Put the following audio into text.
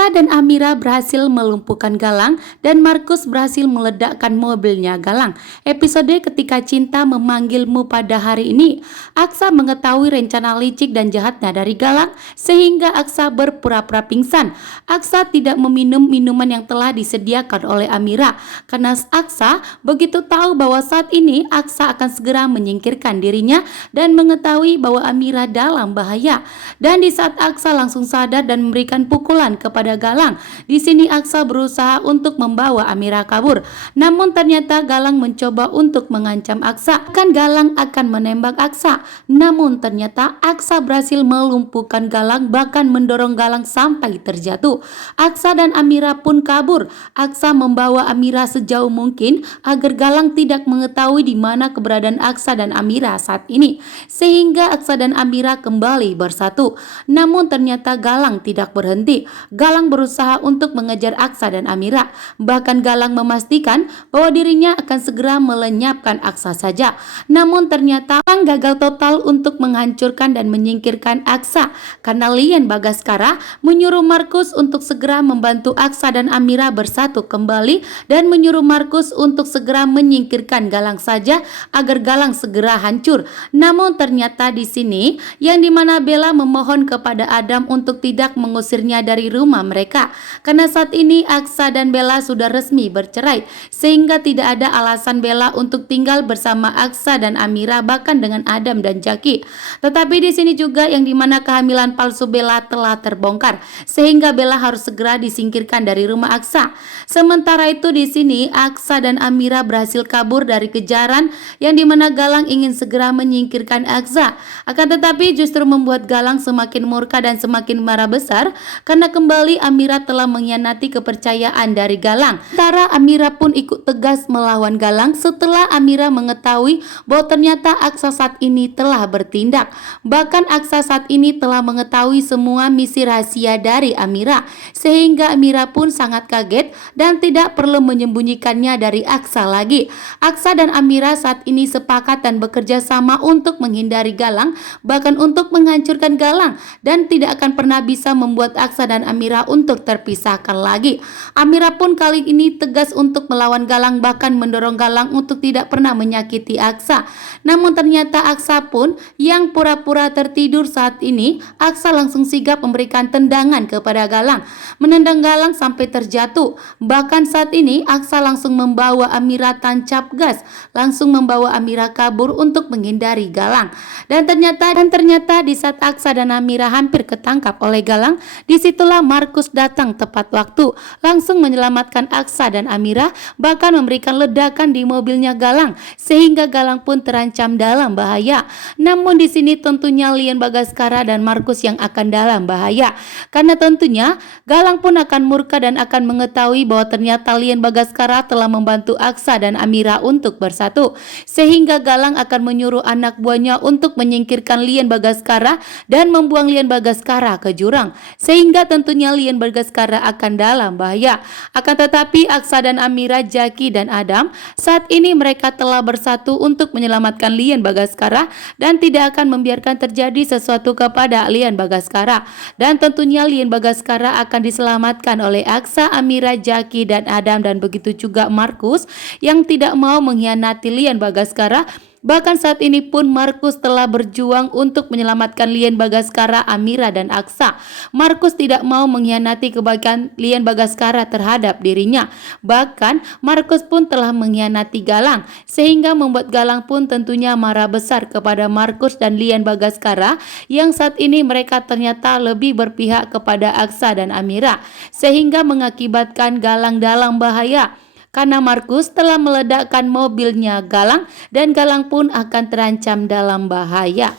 Aksa dan Amira berhasil melumpuhkan Galang dan Markus berhasil meledakkan mobilnya Galang. Episode ketika cinta memanggilmu pada hari ini. Aksa mengetahui rencana licik dan jahatnya dari Galang sehingga Aksa berpura-pura pingsan. Aksa tidak meminum minuman yang telah disediakan oleh Amira karena Aksa begitu tahu bahwa saat ini Aksa akan segera menyingkirkan dirinya dan mengetahui bahwa Amira dalam bahaya. Dan di saat Aksa langsung sadar dan memberikan pukulan kepada Galang, di sini Aksa berusaha untuk membawa Amira kabur. Namun ternyata Galang mencoba untuk mengancam Aksa, kan Galang akan menembak Aksa. Namun ternyata Aksa berhasil melumpuhkan Galang, bahkan mendorong Galang sampai terjatuh. Aksa dan Amira pun kabur. Aksa membawa Amira sejauh mungkin agar Galang tidak mengetahui di mana keberadaan Aksa dan Amira saat ini, sehingga Aksa dan Amira kembali bersatu. Namun ternyata Galang tidak berhenti. Galang berusaha untuk mengejar Aksa dan Amira. Bahkan Galang memastikan bahwa dirinya akan segera melenyapkan Aksa saja. Namun ternyata Galang gagal total untuk menghancurkan dan menyingkirkan Aksa karena Lian Bagaskara menyuruh Markus untuk segera membantu Aksa dan Amira bersatu kembali dan menyuruh Markus untuk segera menyingkirkan Galang saja agar Galang segera hancur. Namun ternyata di sini yang dimana Bella memohon kepada Adam untuk tidak mengusirnya dari rumah mereka karena saat ini Aksa dan Bella sudah resmi bercerai sehingga tidak ada alasan Bella untuk tinggal bersama Aksa dan Amira bahkan dengan Adam dan Jaki. Tetapi di sini juga yang dimana kehamilan palsu Bella telah terbongkar sehingga Bella harus segera disingkirkan dari rumah Aksa. Sementara itu di sini Aksa dan Amira berhasil kabur dari kejaran yang dimana Galang ingin segera menyingkirkan Aksa. Akan tetapi justru membuat Galang semakin murka dan semakin marah besar karena kembali Amira telah mengkhianati kepercayaan dari Galang. Sementara Amira pun ikut tegas melawan Galang setelah Amira mengetahui bahwa ternyata Aksa saat ini telah bertindak. Bahkan Aksa saat ini telah mengetahui semua misi rahasia dari Amira sehingga Amira pun sangat kaget dan tidak perlu menyembunyikannya dari Aksa lagi. Aksa dan Amira saat ini sepakat dan bekerja sama untuk menghindari Galang, bahkan untuk menghancurkan Galang, dan tidak akan pernah bisa membuat Aksa dan Amira untuk terpisahkan lagi. Amira pun kali ini tegas untuk melawan Galang, bahkan mendorong Galang untuk tidak pernah menyakiti Aksa. Namun ternyata Aksa pun yang pura-pura tertidur saat ini, Aksa langsung sigap memberikan tendangan kepada Galang, menendang Galang sampai terjatuh. Bahkan saat ini Aksa langsung membawa Amira tancap gas, langsung membawa Amira kabur untuk menghindari Galang. Dan ternyata di saat Aksa dan Amira hampir ketangkap oleh Galang, disitulah Markus datang tepat waktu, langsung menyelamatkan Aksa dan Amira, bahkan memberikan ledakan di mobilnya Galang sehingga Galang pun terancam dalam bahaya. Namun di sini tentunya Lian Bagaskara dan Markus yang akan dalam bahaya karena tentunya Galang pun akan murka dan akan mengetahui bahwa ternyata Lian Bagaskara telah membantu Aksa dan Amira untuk bersatu, sehingga Galang akan menyuruh anak buahnya untuk menyingkirkan Lian Bagaskara dan membuang Lian Bagaskara ke jurang, sehingga tentunya Lian Bagaskara akan dalam bahaya. Akan tetapi Aksa dan Amira, Jaki dan Adam saat ini mereka telah bersatu untuk menyelamatkan Lian Bagaskara dan tidak akan membiarkan terjadi sesuatu kepada Lian Bagaskara. Dan tentunya Lian Bagaskara akan diselamatkan oleh Aksa, Amira, Jaki dan Adam, dan begitu juga Markus yang tidak mau mengkhianati Lian Bagaskara. Bahkan saat ini pun Markus telah berjuang untuk menyelamatkan Lian Bagaskara, Amira dan Aksa. Markus tidak mau mengkhianati kebaikan Lian Bagaskara terhadap dirinya. Bahkan Markus pun telah mengkhianati Galang sehingga membuat Galang pun tentunya marah besar kepada Markus dan Lian Bagaskara yang saat ini mereka ternyata lebih berpihak kepada Aksa dan Amira sehingga mengakibatkan Galang dalam bahaya. Karena Markus telah meledakkan mobilnya Galang dan Galang pun akan terancam dalam bahaya.